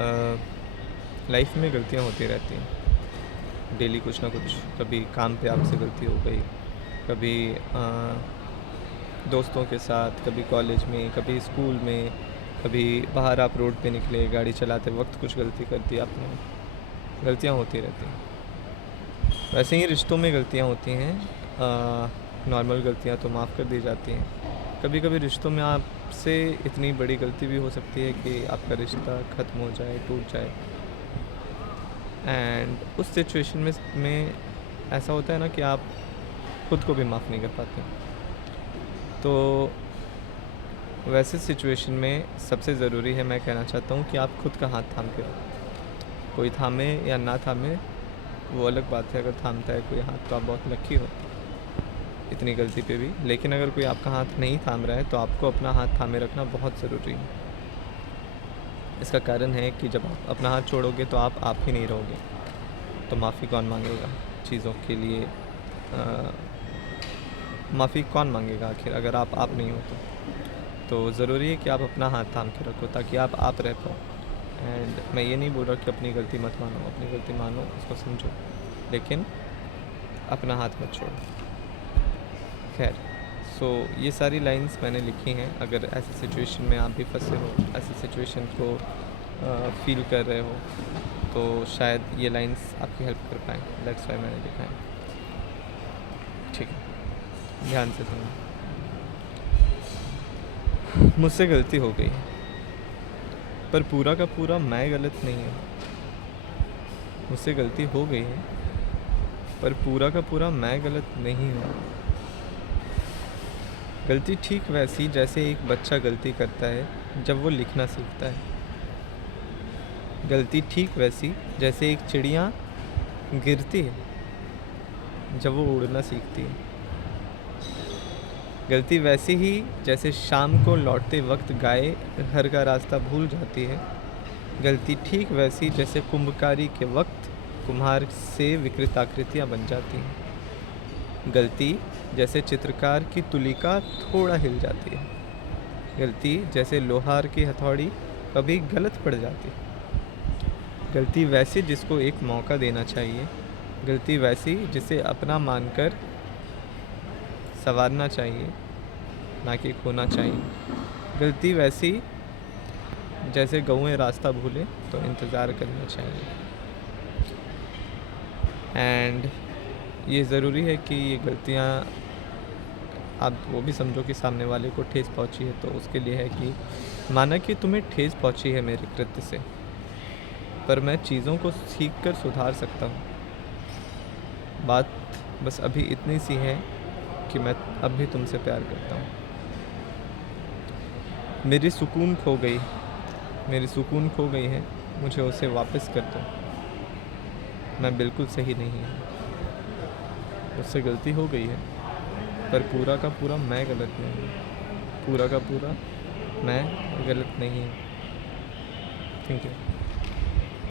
Life में गलतियाँ होती रहती हैं डेली, कुछ ना कुछ। कभी काम पे आपसे गलती हो गई, कभी दोस्तों के साथ, कभी कॉलेज में, कभी स्कूल में, कभी बाहर आप रोड पे निकले गाड़ी चलाते वक्त कुछ गलती कर दी आपने। गलतियाँ होती रहती हैं। वैसे ही रिश्तों में गलतियाँ होती हैं। नॉर्मल गलतियाँ तो माफ़ कर दी जाती हैं। कभी कभी रिश्तों में आपसे इतनी बड़ी गलती भी हो सकती है कि आपका रिश्ता ख़त्म हो जाए, टूट जाए। एंड उस सिचुएशन में ऐसा होता है ना कि आप खुद को भी माफ़ नहीं कर पाते। तो वैसे सिचुएशन में सबसे ज़रूरी है, मैं कहना चाहता हूँ कि आप खुद का हाथ थाम के रखो। कोई थामे या ना थामे वो अलग बात है। अगर थामता है कोई हाथ तो आप बहुत लकी हो इतनी गलती पे भी। लेकिन अगर कोई आपका हाथ नहीं थाम रहा है तो आपको अपना हाथ थामे रखना बहुत ज़रूरी है। इसका कारण है कि जब आप अपना हाथ छोड़ोगे तो आप ही नहीं रहोगे। तो माफ़ी कौन मांगेगा चीज़ों के लिए? माफ़ी कौन मांगेगा आखिर अगर आप नहीं हो तो ज़रूरी है कि आप अपना हाथ थाम के रखो ताकि आप रह पाओ। एंड मैं ये नहीं बोल रहा कि अपनी गलती मत मानो, अपनी गलती मानो, उसको समझो, लेकिन अपना हाथ मत छोड़ो। खैर, ये सारी लाइंस मैंने लिखी हैं। अगर ऐसी सिचुएशन में आप भी फंसे हो, ऐसी सिचुएशन को फील कर रहे हो, तो शायद ये लाइंस आपकी हेल्प कर पाएँ। दैट्स वाई मैंने लिखा है। ठीक है, ध्यान से सुनो। मुझसे गलती हो गई, पर पूरा का पूरा मैं गलत नहीं हूँ। मुझसे गलती हो गई है, पर पूरा का पूरा मैं गलत नहीं हूँ। गलती ठीक वैसी जैसे एक बच्चा गलती करता है जब वो लिखना सीखता है। गलती ठीक वैसी जैसे एक चिड़िया गिरती है जब वो उड़ना सीखती है। गलती वैसी ही जैसे शाम को लौटते वक्त गाय घर का रास्ता भूल जाती है। गलती ठीक वैसी जैसे कुंभकारी के वक्त कुम्हार से विकृत आकृतियाँ बन जाती हैं। गलती जैसे चित्रकार की तुलिका थोड़ा हिल जाती है। गलती जैसे लोहार की हथौड़ी कभी गलत पड़ जाती है। गलती वैसी जिसको एक मौका देना चाहिए। गलती वैसी जिसे अपना मानकर संवारना चाहिए, ना कि खोना चाहिए। गलती वैसी जैसे गौएं रास्ता भूले तो इंतज़ार करना चाहिए। एंड ये ज़रूरी है कि ये गलतियाँ आप वो भी समझो कि सामने वाले को ठेस पहुंची है, तो उसके लिए है कि माना कि तुम्हें ठेस पहुंची है मेरे कृत्य से, पर मैं चीज़ों को सीख कर सुधार सकता हूँ। बात बस अभी इतनी सी है कि मैं अब भी तुमसे प्यार करता हूँ। मेरी सुकून खो गई है, मुझे उसे वापस कर दो। मैं बिल्कुल सही नहीं हूँ, मुझसे गलती हो गई है, पर पूरा का पूरा मैं गलत नहीं हूँ। पूरा का पूरा मैं गलत नहीं हूँ। Thank you.